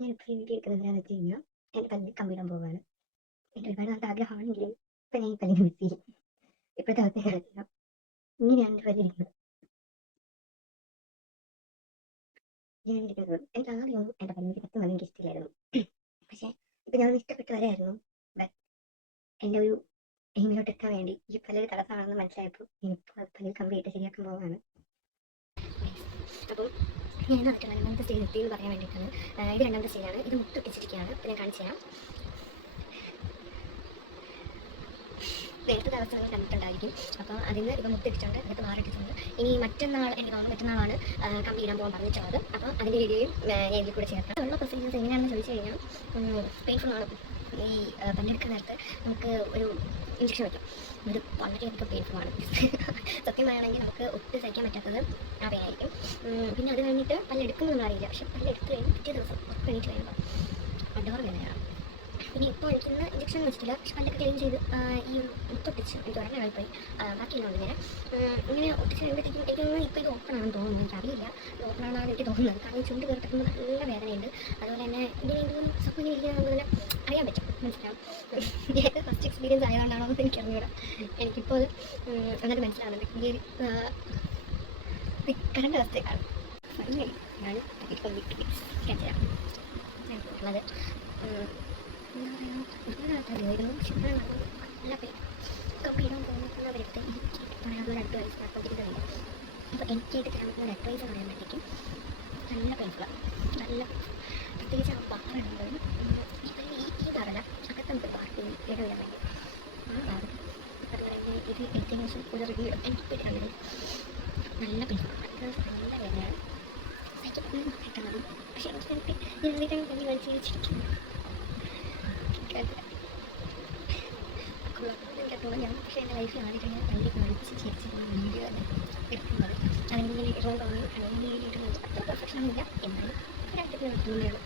ഞാനിപ്പോൾ ഈ വീഡിയോ എടുക്കുന്നത് എന്താണെന്ന് വെച്ച് കഴിഞ്ഞാൽ എൻ്റെ പല്ല് കമ്പിയിടാൻ പോവുകയാണ്. എൻ്റെ ഒരുപാട് നാളത്തെ ആഗ്രഹമാണെങ്കിലും ഇപ്പം ഞാൻ ഈ പല്ലിന് മിസ് ചെയ്യും. ഇപ്പോഴത്തെ അവസ്ഥ അറിയാം. ഇങ്ങനെയാണ് എൻ്റെ പല്ലിരിക്കുന്നത്. ഞാൻ ഇരിക്കുന്നത് എനിക്ക് ആദ്യമൊന്നും എൻ്റെ പല്ലിൻ്റെ സത്യം പറഞ്ഞാൽ എനിക്ക് ഇഷ്ടമില്ലായിരുന്നു. പക്ഷേ ഇപ്പം ഞാൻ ഇഷ്ടപ്പെട്ട് വരായിരുന്നു. ബട്ട് എൻ്റെ ഒരു എയിമിലോട്ട് എത്താൻ വേണ്ടി ഈ പല്ലിൽ തടസ്സമാണെന്ന് മനസ്സിലായപ്പോൾ ഇപ്പോൾ പല്ലിൽ കമ്പിയിട്ട് ശരിയാക്കാൻ പോവുകയാണ്. അപ്പം ഞാൻ പറഞ്ഞിട്ടുള്ള രണ്ടാമത്തെ സ്റ്റേജ് എത്തി എന്ന് പറയാൻ വേണ്ടിയിട്ടാണ്. ഇത് രണ്ടാമത്തെ സ്റ്റേജാണ്. ഇത് മുട്ടൊട്ടിച്ചിരിക്കുകയാണ്. അപ്പോൾ ഞാൻ കാണിച്ചു തരാം. നേരത്തെ അവസ്ഥകൾ കണ്ടിട്ടുണ്ടായിരിക്കും. അപ്പോൾ അതിന് ഇപ്പം മുട്ടിച്ചിട്ടുണ്ട്, എന്നിട്ട് മാറിയിട്ടുണ്ട്. ഇനി മറ്റന്നാൾ എനിക്ക് തോന്നുന്നു മറ്റന്നാളാണ് കമ്പി ഇടാൻ പോകാൻ പറഞ്ഞിട്ടുള്ളത്. അപ്പോൾ അതിൻ്റെ വീഡിയോയും ഞാൻ ഇതിൽ കൂടെ ചേർക്കാം. ഉള്ള പ്രൊസീജിയേഴ്സ് എങ്ങനെയാണെന്ന് ചോദിച്ചു കഴിഞ്ഞാൽ പെയിൻഫുൾ ആണ്. ഈ പല്ലെടുക്കുന്ന നേരത്ത് നമുക്ക് ഒരു ഇഞ്ചക്ഷൻ വയ്ക്കും. ഇത് വളരെയധികം പെയിൻഫുൾ ആണ്. സത്യമാണെങ്കിൽ നമുക്ക് ഒട്ടും സഹിക്കാൻ പറ്റാത്തത് ആ പെയിനായിരിക്കും. പിന്നെ അത് കഴിഞ്ഞിട്ട് പല്ലെടുക്കുന്നത് നമ്മളറിയില്ല. പക്ഷെ പല്ലെടുത്ത് കഴിഞ്ഞ് പിറ്റേ ദിവസം ഉറപ്പ് എണീറ്റ് കഴിയുമ്പോൾ അഡോർ വേദനയാണ്. പിന്നെ ഇപ്പോൾ എനിക്കിന്ന് ഇഞ്ചക്ഷൻ വെച്ചിട്ടില്ല. പക്ഷെ പല്ലൊക്കെ ക്ലീൻ ചെയ്ത് ഈ മുത്തൊട്ടിച്ച് എനിക്ക് ഒരെണ്ണം കഴിപ്പോയി. ബാക്കിയെല്ലാം ഉണ്ട്. ഇങ്ങനെ ഒട്ടിച്ച് കഴിയുമ്പോഴത്തേക്കും എനിക്കൊന്ന് ഇപ്പോൾ ഇത് ഓപ്പൺ ആണെന്ന് തോന്നുന്നു. എനിക്കറിയില്ല ഇത് ഓപ്പൺ ആണെന്നാണ് എനിക്ക് തോന്നുന്നത്. കാരണം ചുണ്ട് കയറിട്ടുമ്പോൾ നല്ല വേദനയുണ്ട്. അതുപോലെ തന്നെ ഇതിന് എന്തെങ്കിലും സ്വപ്നം ഇരിക്കുന്നത് തന്നെ അറിയാൻ പറ്റും, മനസ്സിലാവും. എൻ്റെ ഫസ്റ്റ് എക്സ്പീരിയൻസ് ആയതുകൊണ്ടാണോ എന്ന് എനിക്ക് അറിഞ്ഞൂടാ. എനിക്കിപ്പോൾ അത് അങ്ങനെ മനസ്സിലാവുന്നുണ്ട്. ഈ കരണ്ട അവസ്ഥയൊക്കെയാണ്. ഫൈനലി ഞാൻ ഉള്ളത് എന്താ പറയുക, ഒരുപാട് ആൾക്കാർ ഉപയോഗിക്കുന്നു. പക്ഷെ നല്ല പെയിൻ കമ്പിയിടാൻ പോകുന്നവരടുത്ത് എനിക്ക് പറയാനുള്ള അഡ്വൈസ് നടത്തിയിരിക്കുന്നില്ല. അപ്പോൾ എനിക്കായിട്ട് തരാനുള്ള അഡ്വൈസ് പറയുമ്പോഴത്തേക്കും നല്ല പെയിൻഫുള്ളാണ്. നല്ല പ്രത്യേകിച്ച് ആ പാറുള്ളത് ഈ പാറല്ല, അകത്ത് നമുക്ക് പാർട്ടി ഇടവിടാൻ വേണ്ടി ആ പാറും. അതുപോലെ തന്നെ ഇത് ഏറ്റവും ദിവസം ഒരു റിവ്യൂ ഇടും. എനിക്ക് കണ്ടത് നല്ല പെയിൻഫുള്ളാണ്. നല്ല വേദനയാണ്. സൈക്കിൾ കിട്ടാതെ പക്ഷേ എനിക്ക് ഇതിനധികം തന്നെ കാണിച്ച് വെച്ചിരിക്കുന്നു. എനിക്കത്തോളം ഞാൻ പക്ഷേ എൻ്റെ ലൈഫിൽ ആദ്യം ഞാൻ പള്ളി കാണിച്ച് ചിരിച്ച് വീഡിയോ തന്നെ എടുക്കുന്നത്. അല്ലെങ്കിൽ റോങ് ആണ് അല്ലെങ്കിൽ ഇടുന്നത് അത്ര പെർഫെക്ഷൻ ഒന്നുമില്ല. എന്നാലും ഒരു അറ്റത്തിൽ നടത്തുന്നതേ ഉള്ളൂ.